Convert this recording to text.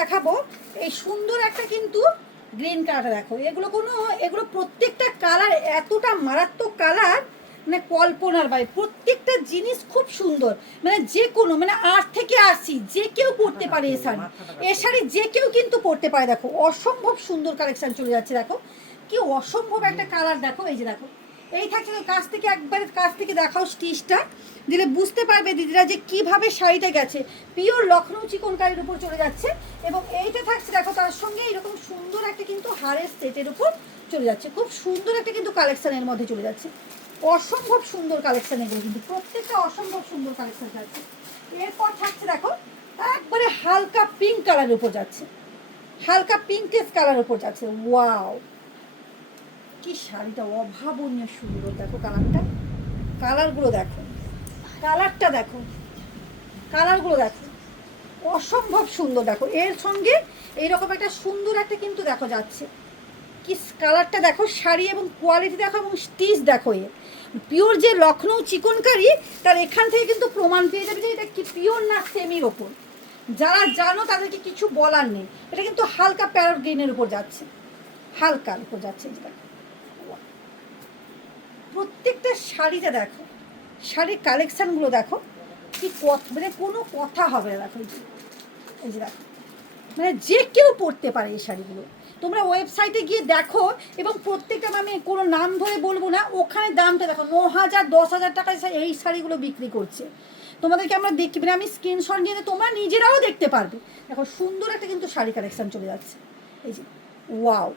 দেখাবো এই সুন্দর একটা কিন্তু গ্রিন কালারটা দেখো, এগুলো প্রত্যেকটা কালার এতটা মারাত্মক কালার, মানে কল্পনার বাইরে। প্রত্যেকটা জিনিস খুব সুন্দর, মানে যে কোনো মানে আট থেকে আসি যে কেউ পরতে পারে এ শাড়ি যে কেউ কিন্তু পরতে পারে। দেখো অসম্ভব সুন্দর কালেকশন চলে যাচ্ছে, দেখো কি অসম্ভব একটা কালার। দেখো এই যে দেখো, এই থাকছে কাছ থেকে, একবারে কাছ থেকে দেখাও স্টিচটা, দিলে বুঝতে পারবে দিদিরা যে কিভাবে শাড়িটা গেছে। পিওর লখনৌ চিকনকারির উপর চলে যাচ্ছে, এবং এইটা থাকছে দেখো তার সঙ্গে এরকম সুন্দর একটা কিন্তু হারের সেটের উপর চলে যাচ্ছে। খুব সুন্দর একটা কিন্তু কালেকশানের মধ্যে চলে যাচ্ছে, অসম্ভব সুন্দর কালেকশান এগুলো কিন্তু প্রত্যেকটা অসম্ভব সুন্দর কালেকশান যাচ্ছে। এরপর থাকছে দেখো একবারে হালকা পিঙ্ক কালারের উপর যাচ্ছে, হালকা পিঙ্কেস কালারের উপর যাচ্ছে। ওয়াও, কি শাড়িটা অভাবনীয় সুন্দর। দেখো কালারটা, কালারগুলো দেখো, কালারটা দেখো, কালারগুলো দেখো অসম্ভব সুন্দর। দেখো এর সঙ্গে এইরকম একটা সুন্দর একটা কিন্তু দেখো যাচ্ছে, কি কালারটা দেখো, শাড়ি এবং কোয়ালিটি দেখো, এবং স্টিচ দেখো। এর পিওর যে লখনৌ চিকনকারি, তার এখান থেকে কিন্তু প্রমাণ পেয়ে যাবে যে এটা কি পিওর না সেমির ওপর। যারা জানো তাদেরকে কিছু বলার নেই। এটা কিন্তু হালকা প্যারট গ্রিনের উপর যাচ্ছে, হালকার উপর যাচ্ছে। যেটা প্রত্যেকটা শাড়িটা দেখো, শাড়ির কালেকশানগুলো দেখো, কি মানে কোনো কথা হবে না। দেখো এই যে দেখো, মানে যে কেউ পরতে পারে এই শাড়িগুলো। তোমরা ওয়েবসাইটে গিয়ে দেখো, এবং প্রত্যেকটা আমি কোনো নাম ধরে বলবো না, ওখানে দামটা দেখো 9,000 10,000 টাকায় এই শাড়িগুলো বিক্রি করছে। তোমাদেরকে আমরা দেখি, মানে আমি স্ক্রিনশট নিয়ে তোমরা নিজেরাও দেখতে পারবে। দেখো সুন্দর একটা কিন্তু শাড়ি কালেকশান চলে যাচ্ছে, এই যে ওয়াও।